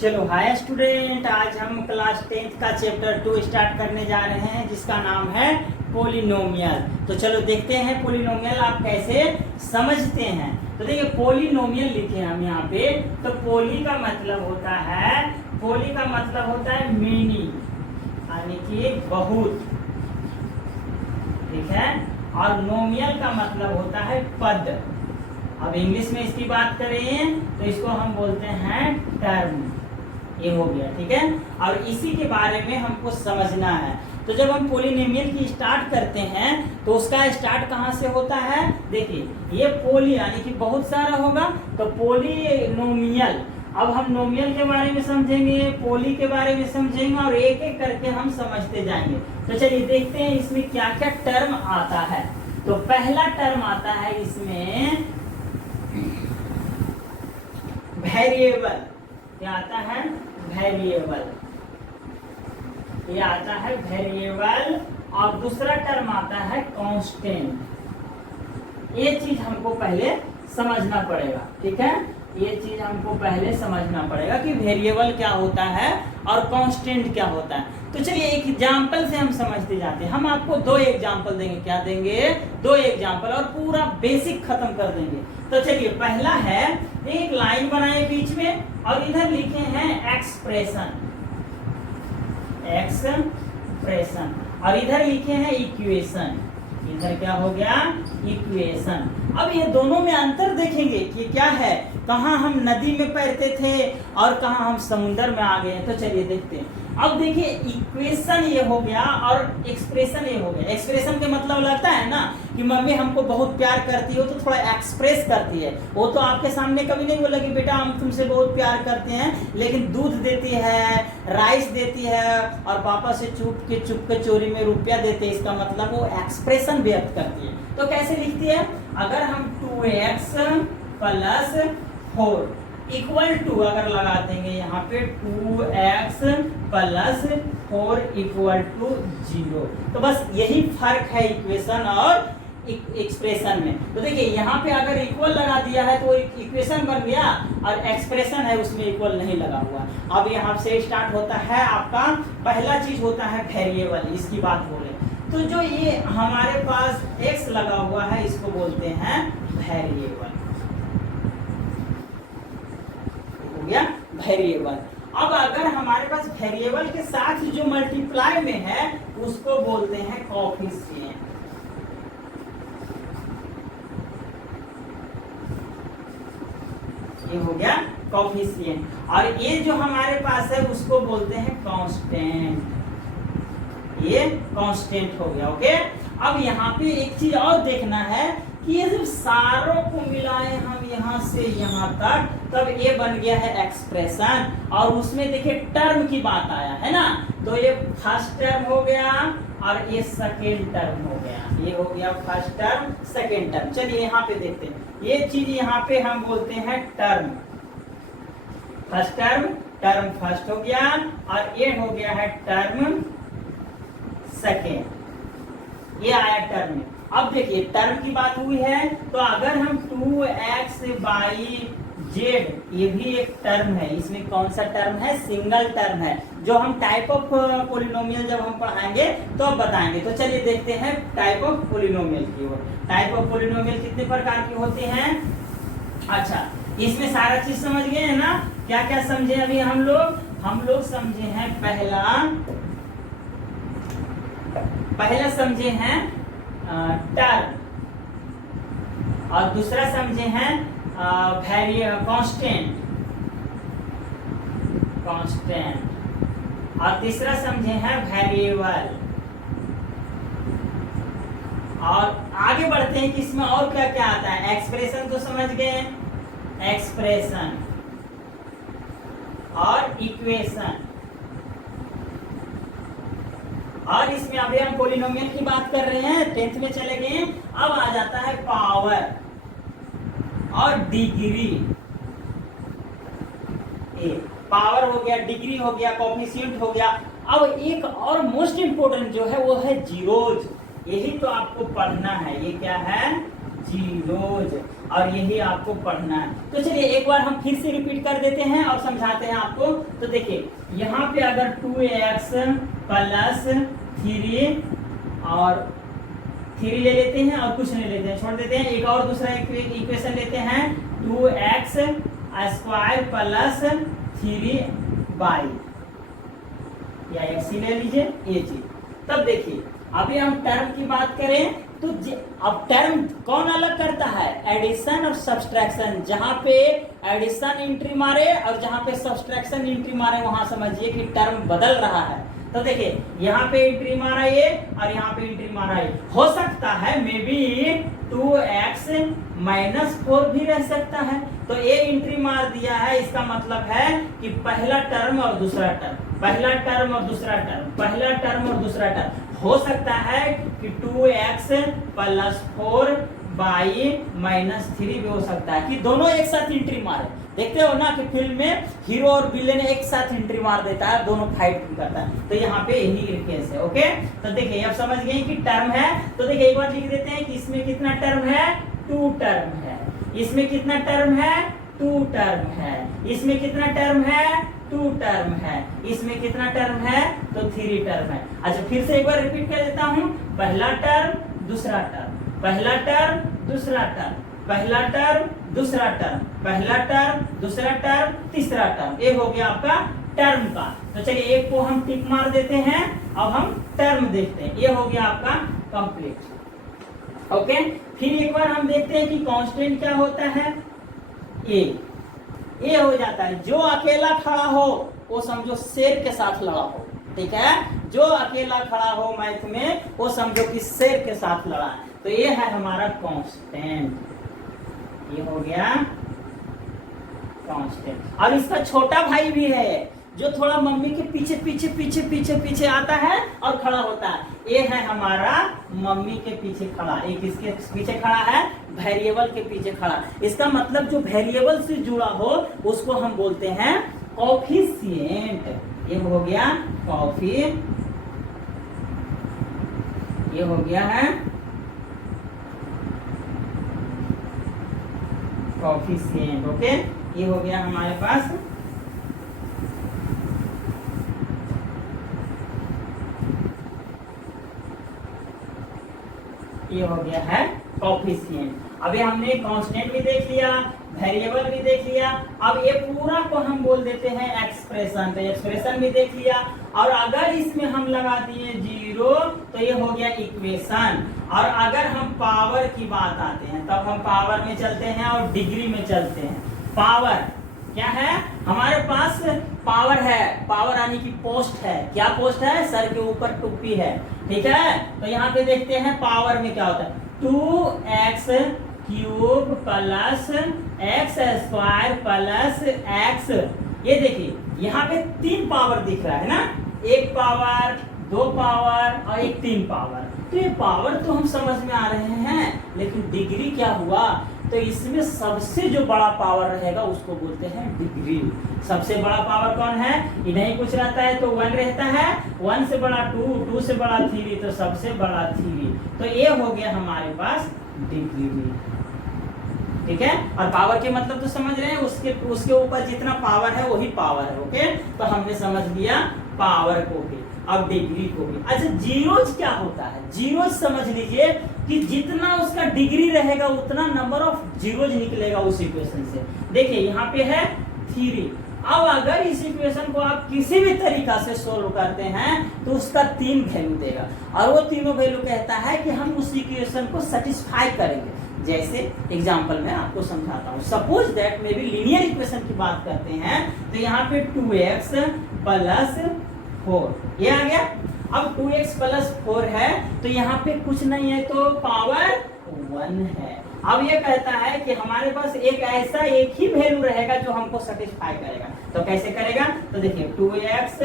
चलो hi student, आज हम क्लास 10th का चैप्टर 2 स्टार्ट करने जा रहे हैं जिसका नाम है पोलिनोमियल। तो चलो देखते हैं पोलिनोमियल आप कैसे समझते हैं। तो देखिए पोलिनोमियल लिखे हम यहाँ पे। तो पोली का मतलब होता है मेनी, यानी कि बहुत, ठीक है। और नोमियल का मतलब होता है पद। अब इंग्लिश में इसकी बात करें तो इसको हम बोलते हैं टर्म। ये हो गया, ठीक है। और इसी के बारे में हमको समझना है। तो जब हम पोलिनोमियल की स्टार्ट करते हैं तो उसका स्टार्ट कहाँ से होता है। देखिए ये पोली यानी कि बहुत सारा होगा तो पोलिनोमियल। अब हम नोमियल के बारे में समझेंगे, पोली के बारे में समझेंगे और एक एक करके हम समझते जाएंगे। तो चलिए देखते हैं इसमें क्या क्या टर्म आता है। तो पहला टर्म आता है इसमें वेरिएबल। क्या आता है? वेरिएबल। ये आता है वेरिएबल। और दूसरा टर्म आता है कांस्टेंट। ये चीज हमको पहले समझना पड़ेगा, ठीक है। ये चीज हमको पहले समझना पड़ेगा कि वेरिएबल क्या होता है और कांस्टेंट क्या होता है। तो चलिए एक एग्जांपल से हम समझते जाते हैं। हम आपको दो एग्जांपल देंगे। क्या देंगे? दो एग्जांपल, और पूरा बेसिक खत्म कर देंगे। तो चलिए पहला है, एक लाइन बनाए बीच में और इधर लिखे हैं एक्सप्रेशन, और इधर लिखे हैं इक्वेशन। इधर क्या हो गया? इक्वेशन। अब ये दोनों में अंतर देखेंगे कि क्या है, कहाँ हम नदी में तैरते थे और कहाँ हम समुद्र में आ गए। तो चलिए देखते हैं। अब देखिए इक्वेशन ये हो गया और एक्सप्रेशन ये हो गया। एक्सप्रेशन के मतलब लगता है ना कि मम्मी हमको बहुत प्यार करती हो तो थोड़ा एक्सप्रेस करती है। वो तो आपके सामने कभी नहीं बोला कि बेटा हम तुमसे बहुत प्यार करते हैं, लेकिन दूध देती है, राइस देती है और पापा से चुप के चोरी में रुपया देते हैं। इसका मतलब वो एक्सप्रेशन व्यक्त करती है। तो कैसे लिखती है? अगर हम 2x + 4 इक्वल टू अगर लगा देंगे यहाँ पे 2x + 4 इक्वल टू 0। तो बस यही फर्क है इक्वेशन और एक्सप्रेशन में। तो देखिए यहाँ पे अगर इक्वल लगा दिया है तो इक्वेशन बन गया, और एक्सप्रेशन है उसमें इक्वल नहीं लगा हुआ। अब यहाँ से स्टार्ट होता है आपका पहला चीज होता है वेरिएबल। इसकी बात हो रही। तो जो ये हमारे पास x लगा हुआ है इसको बोलते हैं वेरिएबल। हो गया वेरिएबल। अब अगर हमारे पास वेरिएबल के साथ जो मल्टीप्लाई में है उसको बोलते हैं कोएफिशिएंट। ये हो गया कोएफिशिएंट। और ये जो हमारे पास है उसको बोलते हैं कांस्टेंट। ये कांस्टेंट हो गया, ओके। अब यहाँ पे एक चीज और देखना है कि ये जब सारों को मिलाए हम यहाँ से यहाँ तक, तब ये बन गया है एक्सप्रेशन। और उसमें देखिए टर्म की बात आया है ना। तो ये फर्स्ट टर्म हो गया और ये सेकेंड टर्म हो गया। ये हो गया फर्स्ट टर्म, सेकेंड टर्म। चलिए यहाँ पे देखते हैं। ये चीज यहाँ पे हम बोलते हैं टर्म। फर्स्ट टर्म फर्स्ट हो गया, और ये हो गया है टर्म सेकेंड। ये आया टर्म में। अब देखिए टर्म की बात हुई है तो अगर हम 2x/z, ये भी एक टर्म है। इसमें कौन सा टर्म है? सिंगल टर्म है। जो हम टाइप ऑफ पोलिनोमियल जब हम पढ़ाएंगे तो अब बताएंगे। तो चलिए देखते हैं टाइप ऑफ पोलिनोमियल की ओर। टाइप ऑफ पोलिनोमियल कितने प्रकार की होती हैं? अच्छा, इसमें सारा चीज समझ गए हैं ना। क्या क्या समझे अभी हम लोग समझे हैं पहला समझे हैं टर्म, और दूसरा समझे हैं कांस्टेंट, और तीसरा समझे हैं वेरिएबल। और आगे बढ़ते हैं कि इसमें और क्या क्या आता है। एक्सप्रेशन तो समझ गए, एक्सप्रेशन और इक्वेशन। और इसमें अभी हम पोलिनोमियल की बात कर रहे हैं, 10th में चले गए। अब आ जाता है पावर और डिग्री। पावर हो गया, डिग्री हो गया, कोएफिशिएंट हो गया। अब एक और मोस्ट इंपोर्टेंट जो है वो है जीरोज। यही तो आपको पढ़ना है। ये क्या है? जीरोज, और यही आपको पढ़ना है। तो चलिए एक बार हम फिर से रिपीट कर देते हैं और समझाते हैं आपको। तो देखिए यहाँ पे अगर 2x प्लस 3 और 3 ले लेते हैं और कुछ नहीं लेते हैं, छोड़ देते हैं। एक और दूसरा इक्वेशन लेते हैं 2x स्क्वायर प्लस 3y, या x ही ले लीजिए ये चीज। तब देखिए अभी हम टर्म की बात करें तो अब टर्म कौन अलग करता है, एडिशन और सब्सट्रैक्शन। जहां पे एडिशन एंट्री मारे और जहां पे सब्सट्रैक्शन एंट्री मारे वहां समझिए कि टर्म बदल रहा है। तो देखिए यहाँ पे एंट्री मारा ये और यहाँ पे एंट्री मारा ये, हो सकता है मे बी 2x माइनस 4 भी रह सकता है। तो ये एंट्री मार दिया है, इसका मतलब है कि पहला टर्म और दूसरा टर्म, पहला टर्म और दूसरा टर्म, पहला टर्म और दूसरा टर्म। हो सकता है कि 2x प्लस 4 बाई माइनस 3 भी हो सकता है कि दोनों एक साथ एंट्री मारे। देखते हो ना कि फिल्म में हीरो और विलेन एक साथ एंट्री मार देता है, दोनों फाइट करता है। तो यहाँ पे यही केस है। ओके, तो देखिए अब समझ गए कि टर्म है। तो देखिए एक बार लिख देते हैं कि इसमें कितना टर्म है, 2 टर्म है। इसमें कितना टर्म है, 2 टर्म है। इसमें कितना टर्म है, 2 टर्म है। इसमें कितना टर्म है, तो 3 टर्म है। अच्छा फिर से एक बार रिपीट कर देता हूँ, पहला टर्म दूसरा टर्म, पहला टर्म दूसरा टर्म, पहला टर्म दूसरा टर्म, पहला टर्म दूसरा टर्म तीसरा टर्म। ये हो गया आपका टर्म का। तो चलिए एक को हम टिक मार देते हैं, अब हम टर्म देखते हैं। ये हो गया आपका कंप्लीट। ओके, फिर एक बार हम देखते हैं कि कांस्टेंट क्या होता है, ए हो जाता है। जो अकेला खड़ा हो वो समझो शेर के साथ लड़ा हो, ठीक है। जो अकेला खड़ा हो मैथ में वो समझो कि शेर के साथ लड़ा है। तो ये है हमारा कांस्टेंट, ये हो गया कांस्टेंट। अब इसका छोटा भाई भी है जो थोड़ा मम्मी के पीछे पीछे पीछे पीछे पीछे आता है और खड़ा होता है। ये है हमारा मम्मी के पीछे खड़ा, एक इसके पीछे खड़ा है, वेरिएबल के पीछे खड़ा। इसका मतलब जो वेरिएबल से जुड़ा हो उसको हम बोलते हैं कोफिशिएंट। ये हो गया कॉफी, ये हो गया है कोफिशिएंट। ओके, ये हो गया हमारे पास ये हो गया है कोफिशिएंट। अभी हमने कांस्टेंट भी देख लिया, वेरिएबल भी देख लिया। अब ये पूरा को हम बोल देते हैं एक्सप्रेशन। तो एक्सप्रेशन भी देख लिया, और अगर इसमें हम लगा दिए 0 तो ये हो गया इक्वेशन। और अगर हम पावर की बात आते हैं तब हम पावर में चलते हैं और डिग्री में चलते हैं। पावर क्या है, हमारे पास पावर है, पावर यानी कि पोस्ट है। क्या पोस्ट है, सर के ऊपर टुप्पी है, ठीक है। तो यहाँ पे देखते हैं पावर में क्या होता है, 2x cube plus x square plus x। ये देखिए यहाँ पे 3 पावर दिख रहा है ना, 1 पावर, 2 पावर और 3 पावर। तो ये पावर तो हम समझ में आ रहे हैं, लेकिन डिग्री क्या हुआ। तो इसमें सबसे जो बड़ा पावर रहेगा उसको बोलते हैं डिग्री। सबसे बड़ा पावर कौन है, इन्हीं कुछ रहता है तो 1 रहता है, 1 से बड़ा 2, 2 से बड़ा 3, तो सबसे बड़ा 3। तो ये हो गया हमारे पास डिग्री, ठीक है। और पावर के मतलब तो समझ रहे हैं, उसके ऊपर जितना पावर है वही पावर है। ओके, तो हमने समझ लिया पावर को भी, अब डिग्री को भी। अच्छा जीरोज क्या होता है, जीरोज समझ लीजिए कि जितना उसका डिग्री रहेगा उतना नंबर ऑफ जीरोज निकलेगा उस इक्वेशन से। देखिए यहाँ पे है 3। अब अगर इस इक्वेशन को आप किसी भी तरीका से सोल्व करते हैं तो उसका 3 वैल्यू देगा, और वो तीनों वैल्यू कहता है कि हम उस इक्वेशन को सेटिस्फाई करेंगे। जैसे एग्जांपल में आपको समझाता हूँ। सपोज दैट में भी लीनियर इक्वेशन की बात करते हैं तो यहाँ पे 2x प्लस 4 ये आ गया। अब 2x प्लस 4 है तो यहाँ पे कुछ नहीं है तो पावर 1 है। अब ये कहता है कि हमारे पास एक ऐसा एक ही वैल्यू रहेगा जो हमको सेटिस्फाई करेगा। तो कैसे करेगा, तो देखिए 2x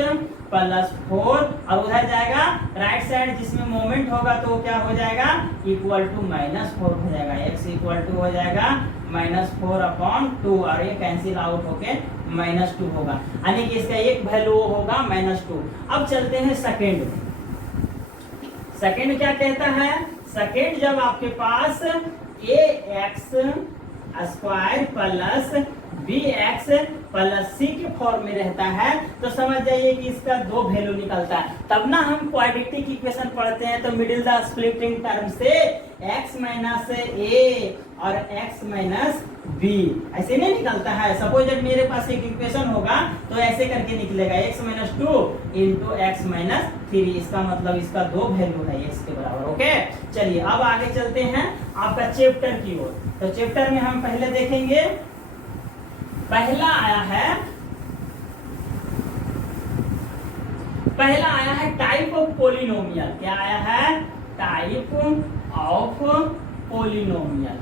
प्लस 4 और उधर जाएगा राइट साइड जिसमें मोमेंट होगा तो क्या हो जाएगा, इक्वल टू -4 हो जाएगा। x इक्वल टू हो जाएगा -4/2 और ये कैंसिल आउट होके -2 होगा, यानी कि इसका एक वैल्यू होगा -2। अब चलते हैं सेकेंड में। सेकेंड क्या कहता है, सेकेंड जब आपके पास A X square plus B X plus C के फॉर्म में रहता है, तो समझ जाइए कि इसका दो वैल्यू निकलता है। तब ना हम क्वाड्रेटिक इक्वेशन पढ़ते हैं तो मिडिल द स्प्लिटिंग टर्म से x माइनस ए और x माइनस बी ऐसे नहीं निकलता है। सपोज जब मेरे पास एक इक्वेशन होगा तो ऐसे करके निकलेगा x minus 2 into x minus 3, इसका मतलब इसका दो वैल्यू है x के बराबर। ओके, चलिए अब आगे चलते हैं आपका चैप्टर की ओर। तो चैप्टर में हम पहले देखेंगे, पहला आया है टाइप ऑफ पोलिनोमियल। क्या आया है? Type of polynomial.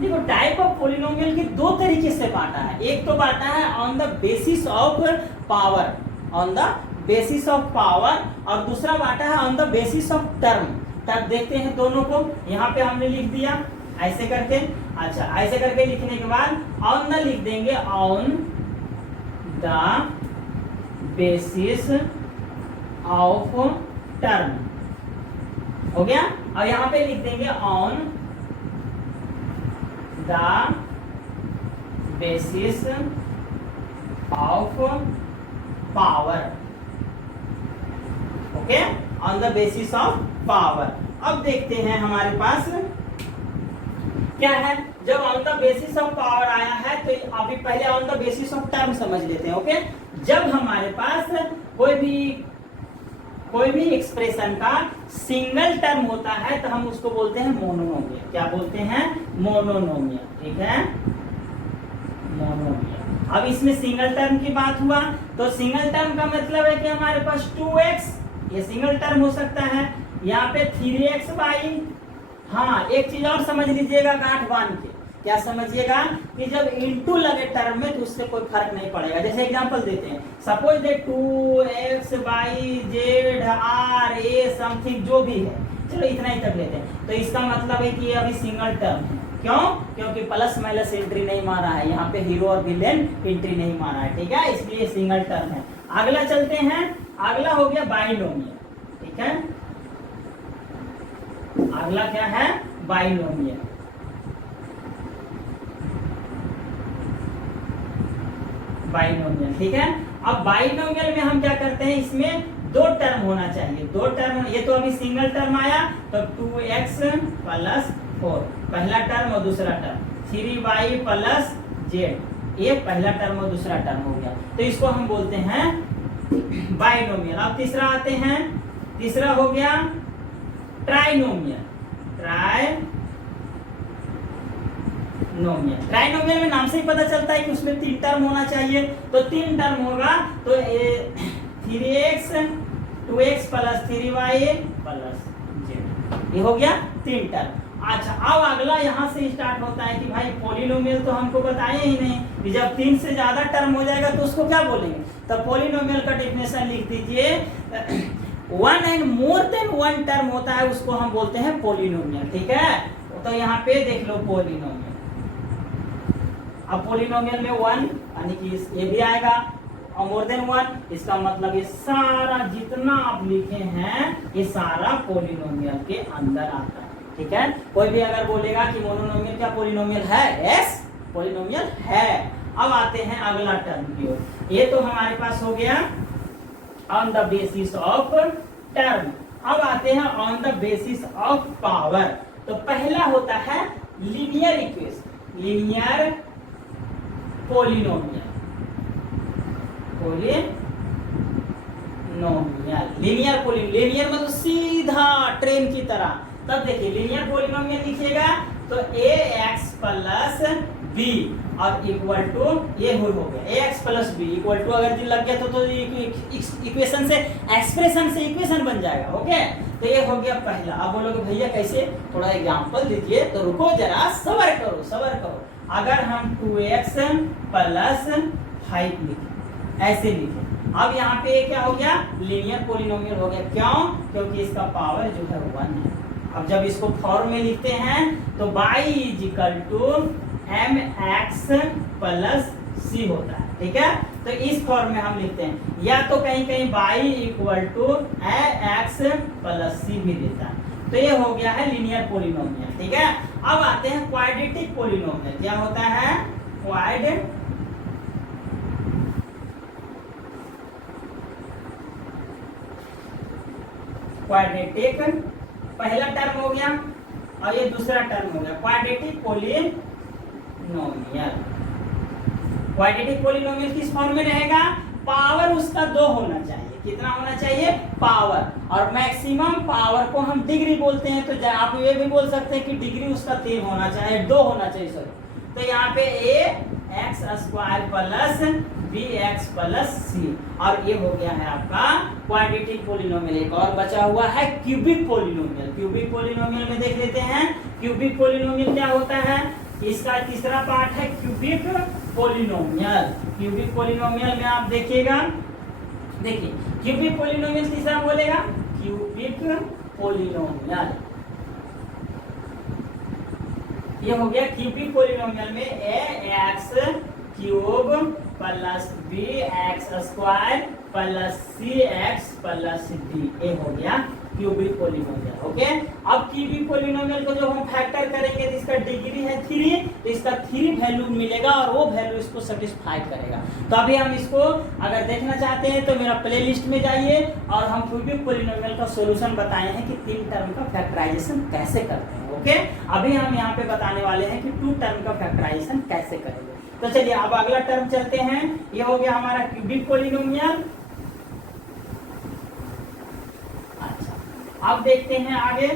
देखो टाइप ऑफ पोलिनोमियल की दो तरीके से बांटा है। एक तो बांटा है on the basis of power, on the basis of power, और दूसरा बांटा है on the basis of term. तब देखते हैं दोनों को। यहाँ पे हमने लिख दिया ऐसे करके। अच्छा, ऐसे करके लिखने के बाद ऑन द लिख देंगे, on the basis of term हो गया। और यहाँ पे लिख देंगे on the basis of power. Okay, on the basis of power. अब देखते हैं हमारे पास क्या है। जब on the basis of power आया है तो अभी पहले on the basis of term समझ लेते हैं। ओके, जब हमारे पास कोई भी एक्सप्रेशन का सिंगल टर्म होता है तो हम उसको बोलते हैं मोनोनोमियल। क्या बोलते हैं? मोनोनोमियल। ठीक है, मोनोनोमियल। अब इसमें सिंगल टर्म की बात हुआ तो सिंगल टर्म का मतलब है कि हमारे पास 2x, ये सिंगल टर्म हो सकता है। यहाँ पे 3x बाई, हाँ एक चीज और समझ लीजिएगा गांठ बांध के। क्या समझिएगा कि जब इंटू लगे टर्म में तो उससे कोई फर्क नहीं पड़ेगा। जैसे एग्जांपल देते हैं, suppose they 2x by Z are a something जो भी है, चलो इतना ही तक लेते हैं। तो इसका मतलब है कि ये अभी सिंगल टर्म है। क्यों? क्योंकि प्लस माइनस एंट्री नहीं मारा है, यहाँ पे हीरो और विलेन एंट्री नहीं मारा है। ठीक है, इसलिए सिंगल टर्म है। अगला चलते हैं, अगला हो गया बाइनोमियल। ठीक है, अगला क्या है? बाइनोमियल। बाइनोमियल, ठीक है। अब बाइनोमियल में हम क्या करते हैं, इसमें दो टर्म होना चाहिए। दो टर्म, ये तो अभी सिंगल टर्म आया तो 2x प्लस 4 पहला टर्म और दूसरा टर्म, 3y प्लस जेड ये पहला टर्म और दूसरा टर्म हो गया। तो इसको हम बोलते हैं बाइनोमियल। अब तीसरा आते हैं, तीसरा हो गया ट्राइनोमियल। ट्राइनोमियल में नाम से ही पता चलता है कि उसमें 3 टर्म होना चाहिए। तो 3 टर्म होगा तो 3x 2x plus 3y plus Z, ये हो गया 3 टर्म। अच्छा, अब अगला यहाँ से स्टार्ट होता है कि भाई पॉलिनोमियल तो हमको बताए ही नहीं कि जब 3 से ज्यादा टर्म हो जाएगा तो उसको क्या बोलेंगे। तो पॉलिनोमियल का डेफिनेशन लिख दीजिए, 1 एंड मोर देन 1 टर्म होता है उसको हम बोलते हैं पॉलिनोमियल। ठीक है, तो यहाँ पे देख लो पॉलिनोमियल। अब पॉलिनोमियल में 1 यानी कि ये भी आएगा और मोर देन 1, इसका मतलब ये सारा जितना आप लिखे हैं ये सारा पॉलिनोमियल के अंदर आता है। ठीक है, कोई भी अगर बोलेगा कि मोनोनोमियल क्या पॉलिनोमियल है, यस पॉलिनोमियल है। अब आते हैं अगला टर्म की ओर। ये तो हमारे पास हो गया on the basis of term. अब आते हैं on the basis of power. तो पहला होता है linear equation, linear polynomial. Linear मतलब सीधा ट्रेन की तरह। तब देखिए लीनियर पॉलिनोमियल लिखिएगा तो ax प्लस b और इक्वल टू ये हो गया ax plus b equal to, अगर जी लग गया तो इक्वेशन से एक्सप्रेशन से इक्वेशन बन जाएगा। ओके, तो ये हो गया पहला। अब बोलोगे भैया कैसे, थोड़ा एग्जांपल दीजिए। तो रुको जरा, सबर करो। अगर हम 2x प्लस 5 लिखें, ऐसे लिखें, अब यहाँ पे क्या हो गया, लीनियर पॉलिनोमियल हो गया। क्यों? क्योंकि इसका पावर जो है 1 है। अब जब इसको फॉर्म में लिखते हैं तो y is equal to mx plus c होता है। ठीक है, तो इस फॉर्म में हम लिखते हैं, या तो कहीं कहीं y equal to x plus c भी देता है। तो ये हो गया है लीनियर पोलिनोमियल, ठीक है। अब आते हैं क्वाड्रेटिक पोलिनोमियल। क्या होता है? क्वाड्रेटिक पहला टर्म हो गया और ये दूसरा टर्म हो गया क्वाड्रेटिक पोलिनोमियल। क्वाड्रेटिक पोलिनोमियल किस फॉर्म में रहेगा? पावर उसका 2 होना चाहिए। कितना होना चाहिए? पावर। और मैक्सिमम पावर को हम डिग्री बोलते हैं, तो आप ये भी बोल सकते हैं कि डिग्री उसका 3 होना चाहिए, 2 होना चाहिए सॉरी। तो यहाँ पे ax square plus bx plus c, और ये हो गया है आपका क्वाड्रेटिक पोलिनोमियल। एक और बचा हुआ है क्यूबिक पोलिनोमियल। क्यूबिक पोलिनोमियल में देख लेते हैं क्यूबिक पोलिनोमियल क्या होता है। इसका तीसरा पार्ट है क्यूबिक पोलिनोमियल। क्यूबिक पोलिनोमियल में आप देखिएगा, देखिए क्यूबिक पोलिनोमियल तीसरा बोलेगा क्यूबिक पोलिनोमियल। ये हो गया क्यूबिक पोलिनोमियल में ax cube plus bx square plus cx plus d, ये हो गया क्यूबिक पोलिनोमियल। ओके, अब क्यूबिक पोलिनोमियल को जब हम फैक्टर करेंगे तो इसका डिग्री है 3, तो इसका 3 वैल्यू मिलेगा और वो वैल्यू इसको सेटिस्फाई करेगा। तो अभी हम इसको अगर देखना चाहते हैं तो मेरा प्लेलिस्ट में जाइए और हम क्यूबिक पोलिनोमियल का सॉल्यूशन बताए हैं कि 3 टर्म का फैक्टराइजेशन कैसे करते हैं। ओके, अभी हम यहाँ पे बताने वाले हैं कि 2 टर्म का फैक्टराइजेशन कैसे करेंगे। तो चलिए अब अगला टर्म चलते हैं। ये हो गया हमारा क्यूबिक पोलिनोमियल। अब देखते हैं आगे।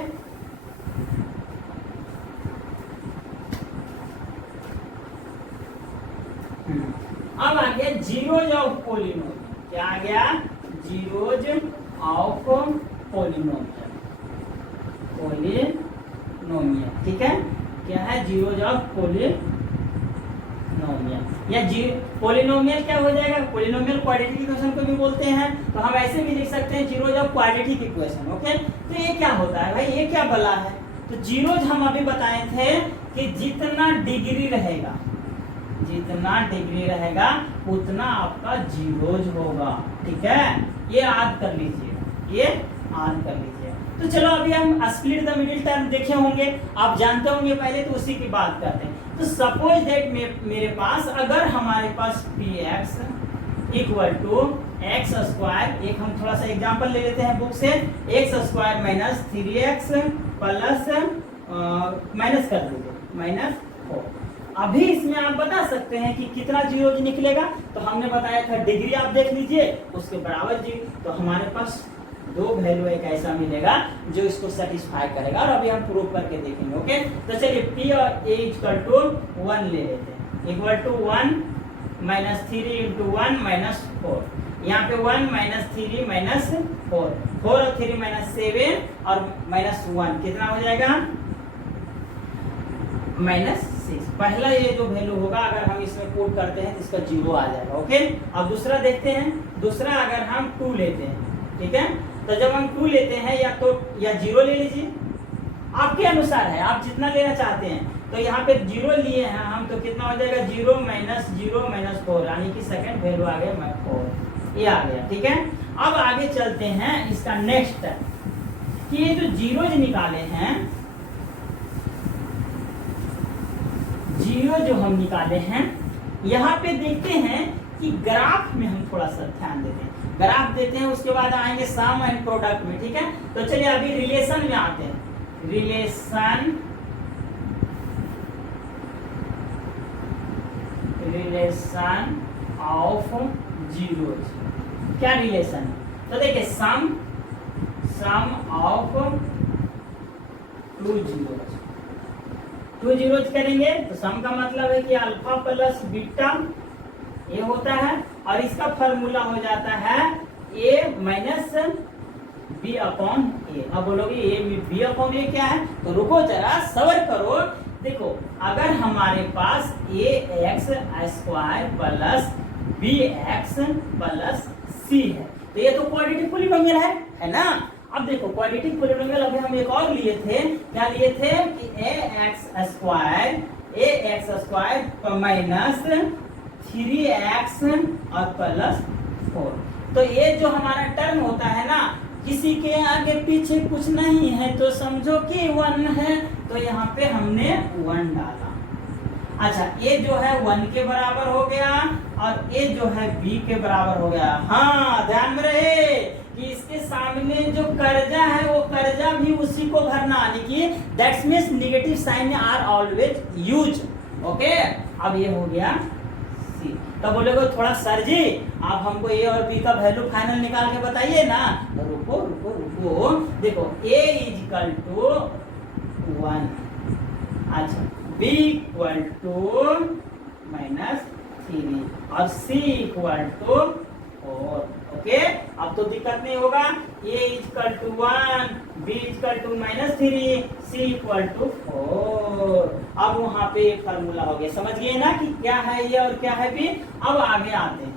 अब आ गया जीरोज ऑफ पोलिनोमियल। क्या आ गया? Zeros of polynomial. पोलिनोमियल, ठीक है। क्या है? जीरोज ऑफ पोलिनोमियल या पोलिनोमियल क्या हो जाएगा? पोलिनोमियल क्वाड्रेटिक इक्वेशन को भी बोलते हैं, तो हम ऐसे भी लिख सकते हैं zeros of quadratic equation. Okay, तो ये क्या होता है भाई? ये क्या बला है? तो जीरोज हम अभी बताए थे कि जितना डिग्री रहेगा, जितना डिग्री रहेगा उतना आपका जीरोज होगा, ठीक है। ये याद कर लीजिए, ये याद कर लीजिए। तो चलो अभी हम स्प्लिट द मिडिल टर्म देखे होंगे, आप जानते होंगे पहले, तो उसी की बात करते हैं। तो सपोज दैट मेरे पास, अगर हमारे पास px equal to X square, एक हम थोड़ा सा एग्जांपल ले लेते हैं बुक से, x square minus 3x plus minus कर दीजिए माइनस 4। अभी इसमें आप बता सकते हैं कि कितना जीरोज निकलेगा। तो हमने बताया था डिग्री, आप देख लीजिए उसके बराबर जी। तो हमारे पास 2 वैल्यू एक ऐसा मिलेगा जो इसको सेटिस्फाई करेगा, और अभी हम प्रूव करके देखेंगे। ओके, तो चलिए p और a इक्वल टू 1 ले लेते हैं। Equal to 1 minus 3 into 1 minus 4। यहाँ पे 1 माइनस 3 माइनस 4, 4 और 3 माइनस 7 और माइनस 1 कितना हो जाएगा? माइनस 6। पहला ये जो वैल्यू होगा अगर हम इसमें पुट करते हैं तो इसका 0 आ जाएगा। ओके, अब दूसरा देखते हैं। दूसरा अगर हम 2 लेते हैं, ठीक है, तो जब हम 2 लेते हैं या 0 ले लीजिए, आपके अनुसार है, आप जितना लेना चाहते हैं। तो यहाँ पे 0 लिए हैं हम, तो कितना हो जाएगा? 0 माइनस 4, यानी कि सेकंड वैल्यू आ गया 4, ये आ गया, ठीक है। अब आगे चलते हैं इसका नेक्स्ट, कि ये जो जीरोज निकाले हैं, जीरो जो हम निकाले हैं, यहाँ पे देखते हैं कि ग्राफ में हम थोड़ा सा ध्यान देते हैं। ग्राफ देते हैं, उसके बाद आएंगे सम एंड प्रोडक्ट में, ठीक है। तो चलिए अभी रिलेशन में आते हैं। Relation of zeros. क्या रिलेशन है? तो देखिए सम ऑफ 2 जीरोज, 2 जीरोज करेंगे तो सम का मतलब है कि अल्फा प्लस बीटा ये होता है, और इसका फॉर्मूला हो जाता है a माइनस बी अपॉन ए। अब बोलोगे ए बी अपॉन ए क्या है? तो रुको जरा, सबर करो। देखो, अगर हमारे पास ax square plus bx plus c है, तो ये तो क्वाड्रेटिक पोलिनोमियल है ना। अब देखो क्वाड्रेटिक पोलिनोमियल अभी हम एक और लिए थे, क्या लिए थे कि ax स्क्वायर माइनस 3x और प्लस 4। तो ये जो हमारा टर्म होता है ना, किसी के आगे पीछे कुछ नहीं है तो समझो कि 1 है, तो यहाँ पे हमने 1 डाला। अच्छा, ये जो है 1 के बराबर हो गया और ये जो है b के बराबर हो गया। हाँ, ध्यान में रहे कि इसके सामने जो कर्जा है वो कर्जा भी उसी को भरना, यानी कि that's means negative sign are always use. Okay, अब ये हो गया सी। तो बोलेगे थोड़ा सर जी आप हमको ए और बी का वैल्यू फाइनल निकाल के बताइए ना। तो रुको रुको रुको, देखो a इक्वल टू 1, अच्छा b इक्वल टू -3 और c इक्वल टू 4। ओके, अब तो दिक्कत नहीं होगा। a equal to 1, b equal to -3, c equal to 4। अब वहां पे एक फार्मूला हो गया, समझ गए ना कि क्या है ये और क्या है b। अब आगे आते हैं।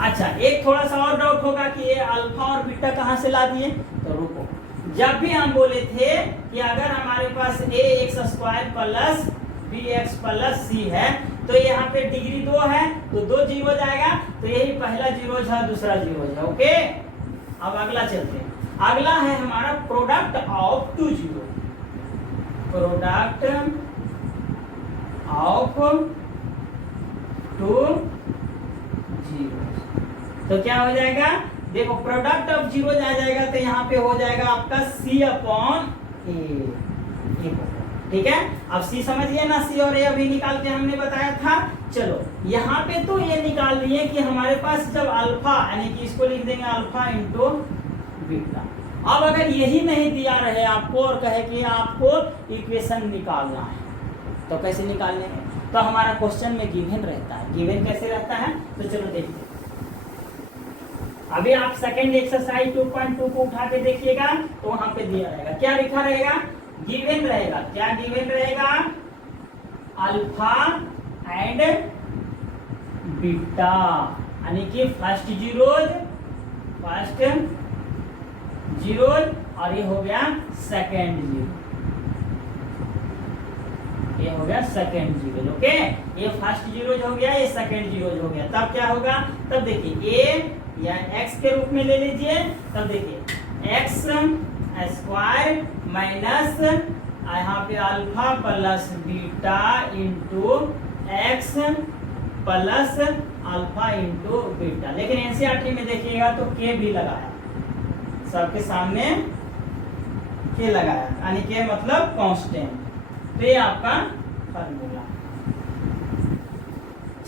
अच्छा, एक थोड़ा सा और डाउट होगा कि ये अल्फा और बीटा कहां से ला दिए। तो रुको, जब भी हम बोले थे कि अगर हमारे पास ax² plus bx plus c है तो यहाँ पे डिग्री 2 है तो 2 जीरो जाएगा, तो यही पहला जीरो है, दूसरा जीरो है। ओके, अब अगला चलते हैं। अगला है हमारा product of 2 zero, product of 2 zero. तो क्या हो जाएगा, देखो प्रोडक्ट ऑफ जीरो आ जाएगा तो यहाँ पे हो जाएगा आपका c/a। ठीक है, अब c समझ गए ना, c और a अभी निकाल के हमने बताया था। चलो यहाँ पे तो ये निकाल लिए कि हमारे पास जब अल्फा, यानी कि इसको लिख देंगे अल्फा इंटू बीटा। अब अगर यही नहीं दिया रहे आपको और कहे कि आपको इक्वेशन निकालना है तो कैसे निकालने हैं। तो हमारा क्वेश्चन में गिवन रहता है। गिवन कैसे रहता है तो चलो देखते हैं। अभी आप सेकंड एक्सरसाइज 2.2 को उठा के देखिएगा तो वहां पे दिया रहेगा, क्या लिखा रहेगा, गिवन रहेगा। क्या गिवन रहेगा, अल्फा एंड बीटा, यानी कि फर्स्ट जीरोज और ये हो गया सेकंड जीरो, ये हो गया सेकंड जीरो। ओके, ये फर्स्ट जीरोज हो गया, ये सेकंड जीरोज हो गया। तब क्या होगा, तब देखिए a या x के रूप में ले लीजिए। तब देखिए x² माइनस यहाँ पे alpha plus beta into x plus alpha into beta. लेकिन एनसीईआरटी में देखिएगा तो k भी लगाया, सबके सामने k लगाया, यानी k मतलब कांस्टेंट। तो ये आपका फार्मूला।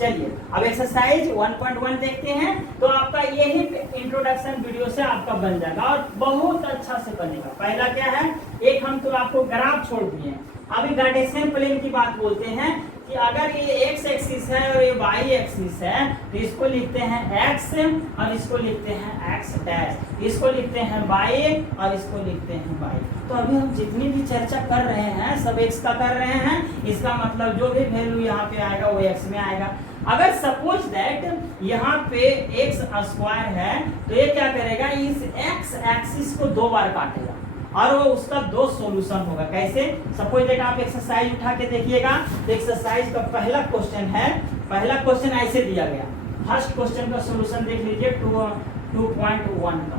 चलिए अब एक्सरसाइज 1.1 देखते हैं। तो आपका यही इंट्रोडक्शन वीडियो से आपका बन जाएगा और बहुत अच्छा से बनेगा। पहला क्या है, एक हम तो आपको ग्राफ छोड़ दिए। अभी कार्टेशियन प्लेन की बात बोलते हैं कि अगर ये x एक्सिस है और ये y एक्सिस है तो इसको लिखते हैं x और इसको लिखते हैं x डैश, इसको लिखते हैं y और इसको लिखते हैं y। तो अभी हम जितनी भी चर्चा कर रहे हैं सब x का कर रहे हैं, इसका मतलब जो भी वैल्यू यहाँ पे आएगा वो x में आएगा। अगर सपोज दैट यहाँ पे x² है तो ये क्या करेगा, इस x एक्सिस को 2 बार काटेगा और वो उसका 2 सॉल्यूशन होगा। कैसे, सपोज दैट आप एक्सरसाइज उठा के देखिएगा तो एक्सरसाइज का पहला क्वेश्चन है, पहला क्वेश्चन ऐसे दिया गया। फर्स्ट क्वेश्चन का सॉल्यूशन देख लीजिए 2.1 का।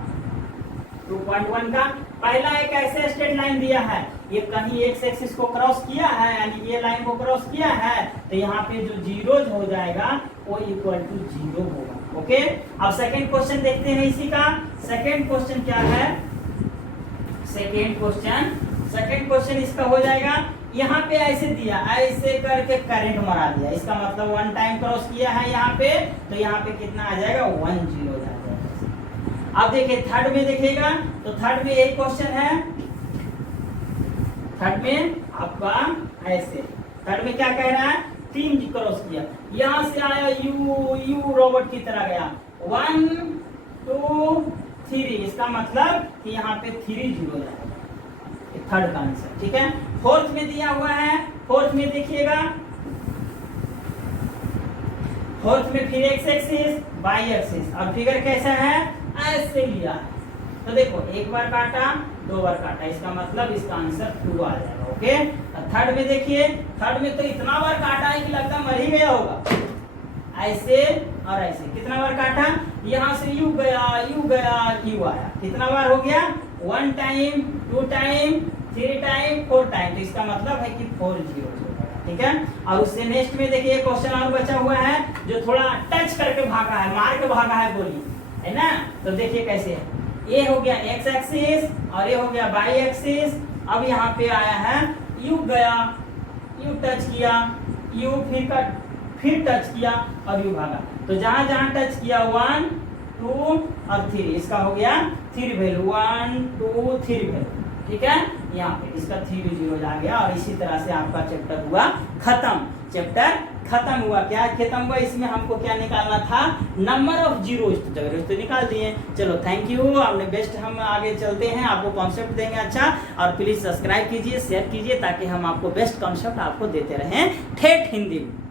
2.1 का पहला एक ऐसे स्ट्रेट लाइन दिया है, ये कहीं x एक्सिस को क्रॉस किया है, यानी ये लाइन को क्रॉस किया है तो यहाँ पे जो जीरोज हो जाएगा वो इक्वल टू 0 होगा। ओके, अब सेकेंड क्वेश्चन देखते हैं इसी का। सेकेंड क्वेश्चन क्या है, सेकेंड क्वेश्चन इसका हो जाएगा, यहाँ पे ऐसे दिया, ऐसे करके करंट मारा दिया, इसका मतलब 1 टाइम क्रॉस किया है यहाँ पे, तो यहाँ पे कितना आ जाएगा 1 0 आ जाएगा। अब देखिए थर्ड में देखिएगा तो थर्ड में एक क्वेश्चन है, थर्ड में आपका ऐसे, थर्ड में क्या कह रहा है, 3 क्रॉस किया, यहाँ से आया यू रोबोट की तरह गया 1 2 3, इसका मतलब कि यहाँ पे 3 0 जाएगा, थर्ड का आंसर। ठीक है, फोर्थ में दिया हुआ है, फोर्थ में देखिएगा, फोर्थ में फिर x एक्सिस y एक्सिस और फिगर कैसा है, ऐसे लिया है, तो देखो एक बार काटा, 2 बार काटा, इसका मतलब इसका आंसर 2 आ जाएगा। ओके, थर्ड में देखिए, थर्ड में तो इतना बार काटा है कि लगता मर ही गया होगा, ऐसे और ऐसे। कितना बार काटा, यहाँ से यू गया, यू गया, यू आया, कितना बार हो गया, 1 टाइम, 2 टाइम, 3 टाइम, 4 टाइम, तो इसका मतलब है कि 4 जीरो हो जाएगा। ठीक है, और उससे नेक्स्ट में देखिए क्वेश्चन और बचा हुआ है जो थोड़ा टच करके भागा है, मार के भागा है बोली, है ना। तो देखिए कैसे है, ये हो गया एक्स एक्सिस और ये हो गया वाई एक्सिस। अब यहाँ पे आया है यू गया, यू टच किया, यू फिर टच किया और यू भागा। तो जहां जहां टच किया 1 2 और 3, इसका हो गया 3 वैल्यू, 1 2 3 वैल्यू। ठीक है, यहाँ पे इसका 3 जीरो आ गया और इसी तरह से आपका चैप्टर हुआ खत्म। चैप्टर खत्म हुआ। क्या खत्म हुआ, इसमें हमको क्या निकालना था, नंबर ऑफ जीरोज, तो निकाल दिए। चलो थैंक यू, आपने बेस्ट। हम आगे चलते हैं, आपको कॉन्सेप्ट देंगे अच्छा, और प्लीज सब्सक्राइब कीजिए, शेयर कीजिए, ताकि हम आपको बेस्ट कॉन्सेप्ट आपको देते रहें ठेठ हिंदी में।